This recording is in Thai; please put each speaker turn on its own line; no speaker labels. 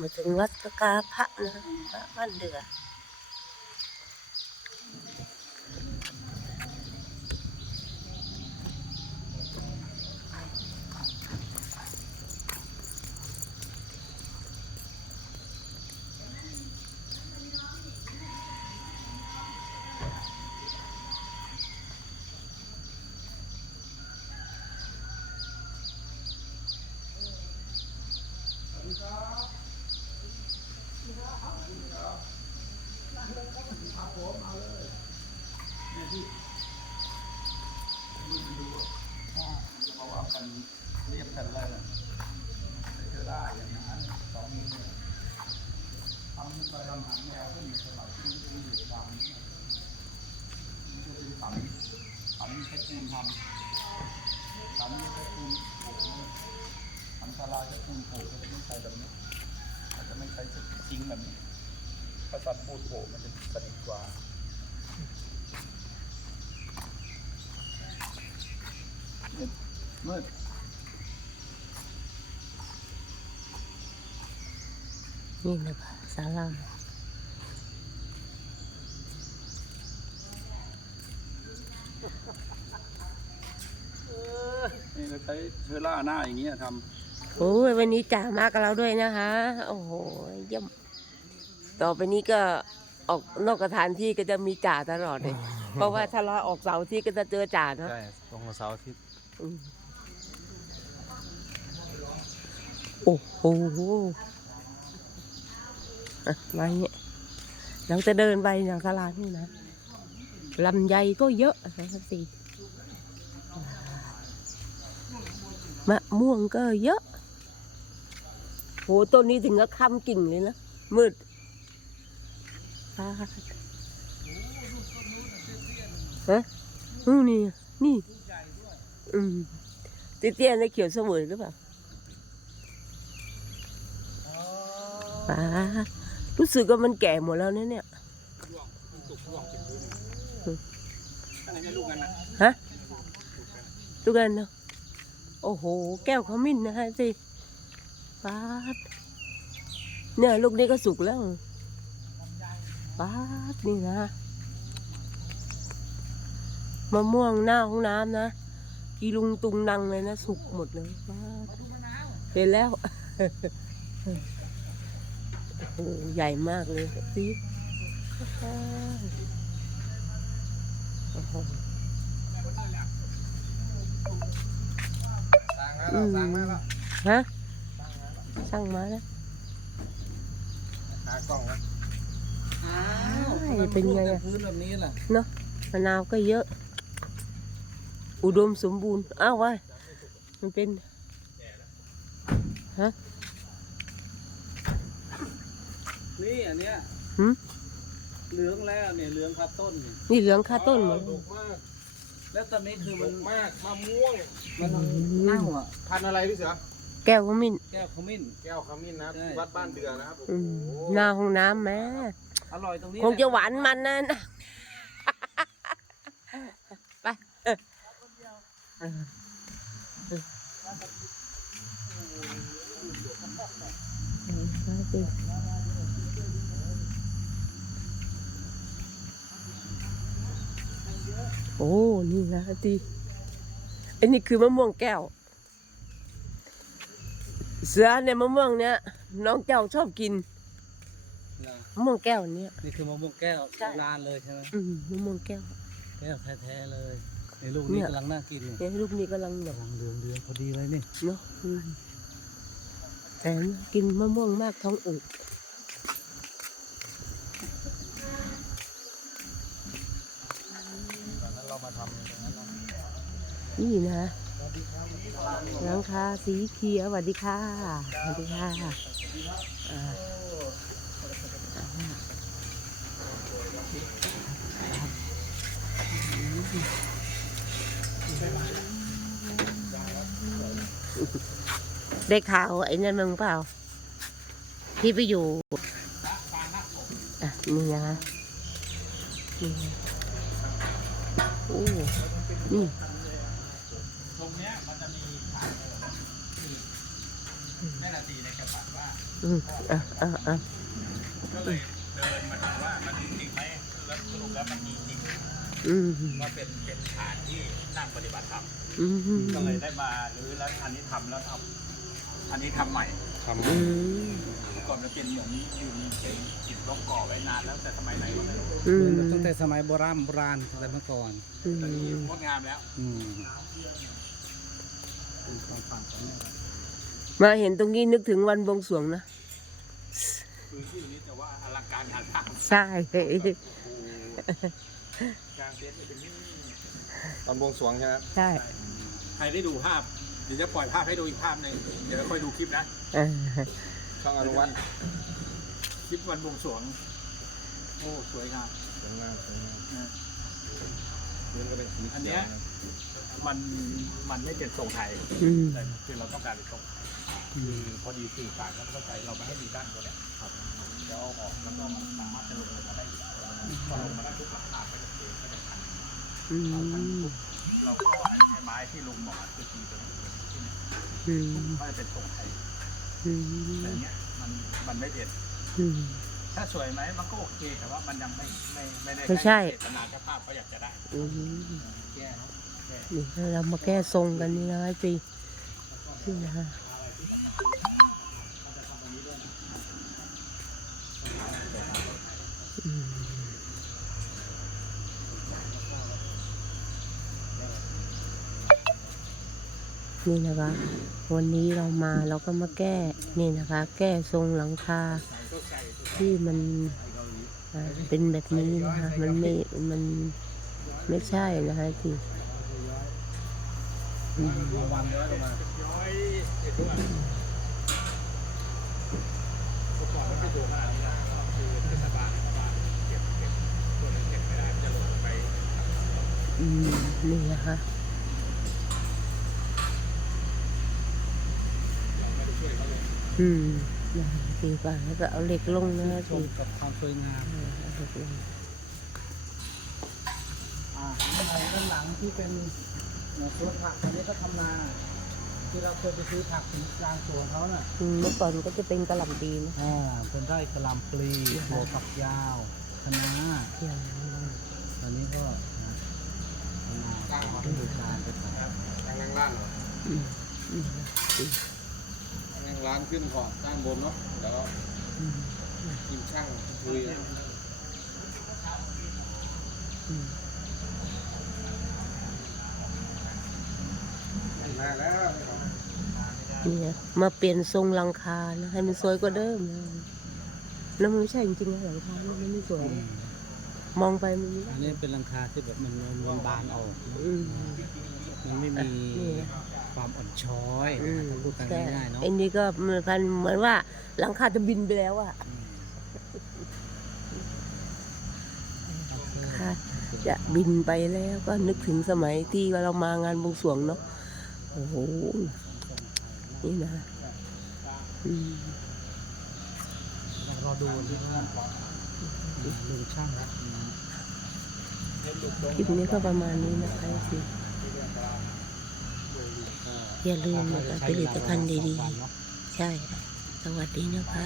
มาถึงวัดกกาพระนะพระบ้านเดือ
เพราะว่ามันเรียบกันแล้วนะเจอได้อย่างนั้นสองมือทำไปลำหังแนวก็มีสลับที่ที่อยู่ตามนี้มันจะเป็นสัน สันใช้ปูนทำสันใช้ปูนโผล่สันศาลาใช้ปูนโผล่จะไม่ใช้แบบนี้มันจะไม่ใช้ซิงแบบนี้ถ้าสันปูนโผล่มันจะสนิทกว่ามืด
นี่นะคะศาลา
นี่เราใช้เชอร่าหน้าอย่างเงี้ยท
โอ้ยวันนี้จ่ามากับเราด้วยนะคะ โอ้โหเยี่ยมต่อไปนี้ก็ออกนอกสถานที่ก็จะมีจ่าตลอดเลย เพราะว่าถ้าเราออกเสาร์ที่ก็จะเจอจ่าเนาะ
ใช่ตรงกับเสาร์อาทิตย์
อืมโอ้โหอะมาเนี่ยเราจะเดินไปอย่างตลาดนี่นะลำไยก็เยอะนะครับสิ มะม่วงก็เยอะ โหต้นนี้ถึงกับคำกิ่งเลยนะ มืดอ่าฮะอืมนี่ นี่ อืมเตี้ยๆในเขียวเสวยหรือเปล่าป้ารู้สึกว่ามันแก่หมดแล้วนะเนี่ย
อะไรเนี่ยลูกกันนะ
ฮะดูกันเนาะ โอ้โห แก้วขมิ้นนะฮะสิป้าดเนี่ยลูกนี้ก็สุกแล้วป้าดนี่นะมะม่วงหน้าห้องน้ำนะกีลุงตุงนังเลยนะสุกหมดเลยป้าดเห็นแล้วโอ้โหใหญ่มากเลยสิโอ้โห
สั่งมาแล้วสั่งมาแล้ว
ฮะสั่งมาแล้ว
หากล้องแล้ว
อ้าว
ใช่เป็นไงอะ
พื้นแบบนี้ล่ะ
เนาะมะนาวก็เยอะ อุดมสมบูรณ์อ้าววะมันเป็นฮะ
นี่อันเนี้ย
หืม
เหลืองแล้วเนี่ยเหลืองครับต้นนี่
นี่เหลืองค่าต้นหมด
ถูกมาก
แล้วตอนนี้คือมัน
มากมะม่วง
มันเน่าอะ
พันธุ์อะไรพี่เสือ
แก้วขมิ้น
แก้วขมิ้น
แก้วขมิ้นนะครับ
ใช่
ที่วัดบ้านเดือนะครับ
อืม
โอ้โห
หน้าห้องน้ำแม่
อร่อยตรงนี้
คงจะหวานมันนะนะไปเอ อเออเออเออโอ้ นี่นะทีอันนี้คือมะม่วงแก้ว เสือเนี่ยมะม่วงเนี่ยน้องเจ้าชอบกิน
เหรอ
มะม่วงแก้วเนี่ย
นี่คือมะม่วงแก้ว
ใช่
ลานเลยใช่ไหม
อืมมะม่วงแก้ว
แก้วแท้ๆเลยในลูก
เนี่
นี้
ย
กำลังน่ากินเลย
เนี่ยลูกนี้กำลังแบบ
กำลังเหลืองเหลืองๆพอดีเลยนี่
เนาะอืมแต่กินมะม่วงมากท้องอืด
ตอนนั้นเรามาทำตรงนั้นเนาะ
นี่นะหลังคาสีเขียวสวัสดีค่ะสวัสดีค่ะได้ข่าวไอ้นั่นมึงเปล่า ที่ไปอยู่อะนี่นะนี่นะโอ้นี่
ตรงเนี้ยมันจะมีขาย แม่
อืมอะอะอะ
ก็เลยเดินมาดูว่ามันมีจริงไหมแล้วสรุปแล้วมันมีจริง
อืม
ว่าเป็นเป็นฐานที่นั่งปฏิบัติธรรม
อืม
ก็เลยได้มาหรือแล้วอันนี้ทำแล้วทำอันนี้ทำใหม่
ทำ
อืม
ก่อนมันเป็นอย่างนี้อยู่มีเป็นจิตลบก่อไว้นานแล้วแต่สมัยไหนก็ไม่รู้
อืม
ตั้งแต่สมัยโบราณโบราณตั้งแต่เมื่อก่อน
อื
ตอนนี้
ม
งดงามแล้ว
อืมเป็นความฝันของแม่
มาเห็นตรงนี้นึกถึงวันบวงสรวงนะ
คือที่อยู่นี้แต่ว่าอลังการงานสร้าง
ใช่
การเซ็ตเป็นนี่
ตอนบวงสรวงใช่ไหม
ใช่
ใครได้ดูภาพ เดี๋ยวจะปล่อยภาพให้ดูอีกภาพหนึ่งเดี๋ยวเราค่อยดูคลิปนะ
อ่า
ช่องอนุวัฒน์
คลิปวันบวงสรวง โอ้สวยงาม
สวยงามสวยงาม
นะ
เรื่องก็เป็นสี
อันเนี้ยมันมันไม่เป็นทรงไทย
อืม
แต่คือเราต้องการเป็นทรงไทย คือพอดีสื่อสารกันเข้าใจเราไม่ให้มีด้านตัวเนี้ยครับเดี๋ยวเอาออกแล้วก็มันสามารถจะลงมาได้อีกพอลงมาได้ทุกหลักฐานก็จะเจอก็จะทัน
อืม
เราก็ไอ้ไม้ที่ลงหมอคือตีตัวนี้ที่เนี่ย
อืม
ก็จะเป็นทรงไทย
อื
แต่เนี้ยมันมันไม่เด็ด
อืม
ถ้าสวยไหมมันก็โอเคแต่ว่ามันยังไม่ไม่ไม่ได้
ไม่ใช่
เจตนาเจ้าภาพเขาอยากจะได้
อื
แก้เนาะ
เรามาแก้ทรงกันนี่นะไอ้สินี่นะฮะอืม นี่นะคะ วันนี้เรามาเราก็มาแก้นี่นะคะ แก้ทรงหลังคาที่มันเป็นแบบนี้นะคะมันไม่มันไม่ใช่นะคะที่
นย้อยลงมา
ย้อยเห็นด้วยเมื่อนี่นะคือ
อืมนะคะทีป่ะแล้วก็เอาเหล็กลงนะคะ
ช
ที
มกับความสวยงาม
เอาเหล็กลง
อ่าข้างในด้านหลังที่เป็นเอ่อสวนผักอันนี้ก็ทำนา ที่เราเคยไปซื้อผักถึงกลางสวนเขาน่ะ
อืมเมื่อก่อนก็จะเป็นกระหล่ำดีนะ
อ่าเป็นไร่กระหลำปลีถั่วฝักยาวคะน้า
อย่างนั้น
ตอนนี้ก็นะคะน้าฤดูกาลไปถ่าย
ทางล่างหรอ
อืมอืมที
ทาง ร้านขึ้นก่อนด้านบนเนาะเดี๋ยว
อืม
ทีมช่างคุยกัน
อืม
มาแล้ว
นี่นะมาเปลี่ยนทรงหลังคานะให้มันสวยกว่าเดิมนะแล้วมันไม่ใช่จริงๆนะหลังคามันไม่สวย
อื
นะ
ม
มองไปมัน
อันนี้เป็นหลังคาที่แบบมันมันบานออก
อืม
มันไม่มี
นี่นะ
ความอ่อนช้อย
อืม
ถ้าพูดกัน
ใช่
ง่ายๆเนาะ
ไอ้นี่ก็เหมือนกันเหมือนว่าหลังคาจะบินไปแล้วอะค่ะ จะบินไปแล้วก็นึกถึงสมัยที่ว่าเรามางานบวงสรวงเนาะโอ้โหนี่นะอืม
รอดูที่ว่าลุงช่างนะ
คลิปนี้ก็ประมาณนี้นะคะสิ อย่าลืมนะคะผลิตภัณฑ์ดีๆ ใช่ สวัสดีนะคะ